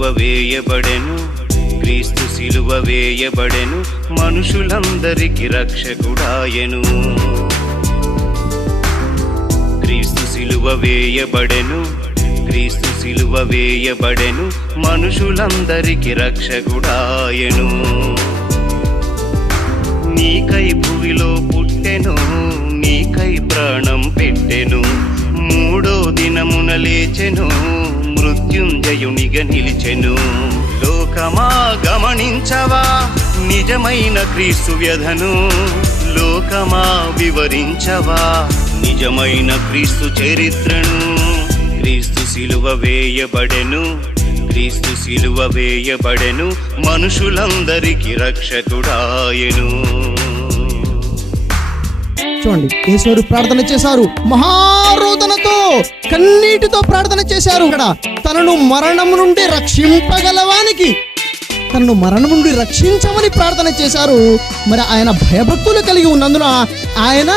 సిలువ వేయబడెను, క్రీస్తు సిలువ వేయబడెను, మనుషులందరికి రక్షకుడాయెను. క్రీస్తు సిలువ వేయబడెను, క్రీస్తు సిలువ వేయబడెను, మనుషులందరికి రక్షకుడాయెను. నీకై భువిలో పుట్టెను, నీకై ప్రాణం పెట్టెను, మూడో దినమున లేచెను, మృత్యుంజయునిగా నిలిచెను. లోకమా గమనించవా నిజమైన క్రీస్తు వ్యధను, లోకమా వివరించవా నిజమైన క్రీస్తు చరిత్రను. క్రీస్తు సిలువ వేయబడెను, క్రీస్తు సిలువ వేయబడెను, మనుషులందరికి రక్షకుడాయెను. చూడండి, యేసు ప్రార్థన చేశారు, మహారోదనతో కన్నీటితో ప్రార్థన చేశారు. ఇక్కడ తనను మరణం నుండి రక్షింపగలవానికి, తనను మరణం నుండి రక్షించమని ప్రార్థన చేశారు. మరి ఆయన భయభక్తులు కలిగి ఉన్నందున ఆయన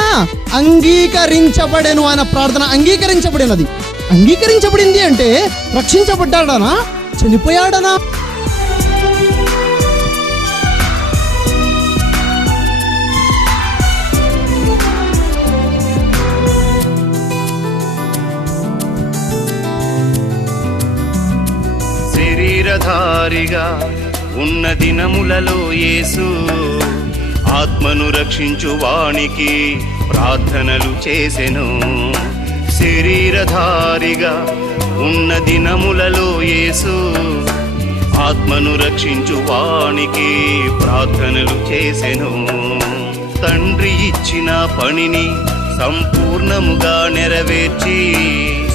అంగీకరించబడెను. ఆయన ప్రార్థన అంగీకరించబడినది. అంగీకరించబడింది అంటే రక్షించబడ్డాడనా, చనిపోయాడనా? శరీరధారిగా ఉన్న దినములలో యేసు ఆత్మను రక్షించు వానికి ప్రార్థనలు చేసెను. శరీరధారిగా ఉన్న దినములలో యేసు ఆత్మను రక్షించు వానికి ప్రార్థనలు చేసెను. తండ్రి ఇచ్చిన పనిని సంపూర్ణముగా నెరవేర్చి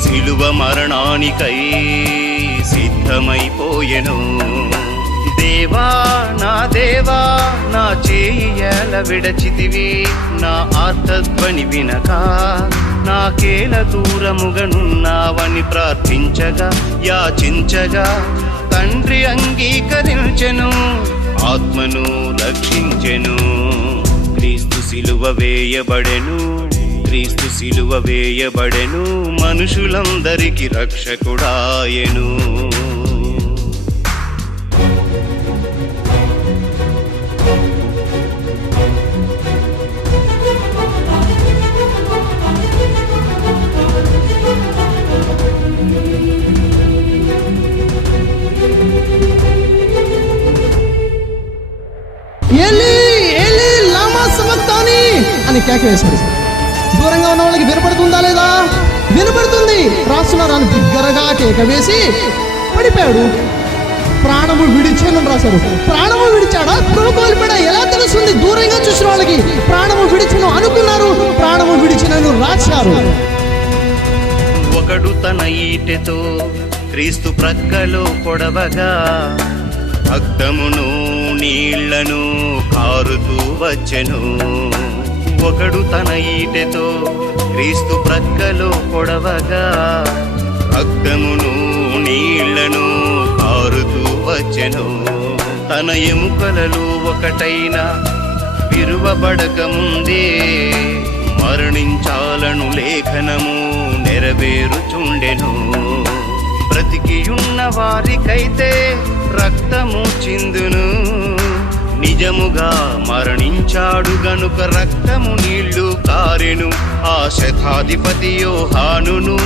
సిలువ మరణానికై సిద్ధమైపోయెను. దేవా నా దేవా, నా చేయిల విడచితివి, నా ఆర్తధ్వని వినక నాకేల దూరముగనున్నావని ప్రార్థించగా యాచించగా తండ్రి అంగీకరించెను, ఆత్మను రక్షించెను. క్రీస్తు సిలువ వేయబడెను, క్రీస్తు సిలువ వేయబడెను, మనుషులందరికి రక్షకుడాయెను. ఏలీ ఏలీ లామా సబక్తాని అని కేక వేశారు. దూరంగా ఉన్న వాళ్ళకి వినపడుతుందా లేదా? వినపడుతుంది. రాస్తున్నారు, అని బిగ్గరగా కేక వేసి పడిపోయాడు. ప్రాణము విడిచాను రాశారు. ప్రాణము విడిచాడా, కోల్పోయాడా ఎలా తెలుస్తుంది? దూరంగా చూసిన వాళ్ళకి ప్రాణము విడిచను అనుకున్నారు, ప్రాణము విడిచినను రాశారు. ఒకడు తన ఈటెతో క్రీస్తు ప్రక్కలో పొడవగా రక్తమును నీళ్లను కారుతూ వచ్చెను. ఒకడు తన ఈటెతో క్రీస్తు ప్రక్కలో పొడవగా రక్తమును నీళ్లను కారుతూ వచ్చెను. తన ఎముకలలో ఒకటైన విరువబడక ముందే మరణించాలను లేఖనము నెరవేరుచుండెను. బ్రతికియున్న వారికైతే రక్తము చిందును, నిజముగా మరణించాడు గనుక రక్తము నీళ్లు కారెను. ఆ శతాధిపతి యోహానును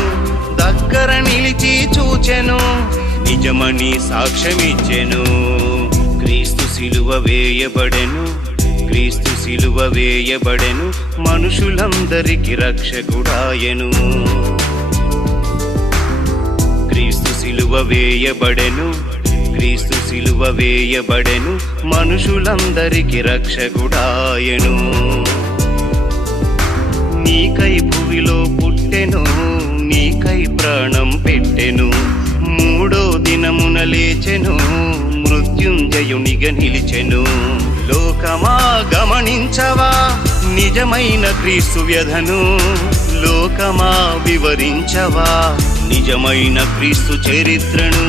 దగ్గర నిలిచి చూచెను, నిజమని సాక్ష్యమిచ్చెను. క్రీస్తు సిలువ వేయబడెను, క్రీస్తు సిలువ వేయబడెను, మనుషులందరికి రక్షకుడాయెను. క్రీస్తు సిలువ వేయబడెను, క్రీస్తు సిలువ వేయబడెను, మనుషులందరికి రక్షకుడాయెను. నీకై భువిలో పుట్టెను, నీకై ప్రాణం పెట్టెను, మూడో దినమున లేచెను, మృత్యుంజయునిగా నిలిచెను. లోకమా గమనించవా నిజమైన క్రీస్తు వ్యధను, లోకమా వివరించవా నిజమైన క్రీస్తు చరిత్రను.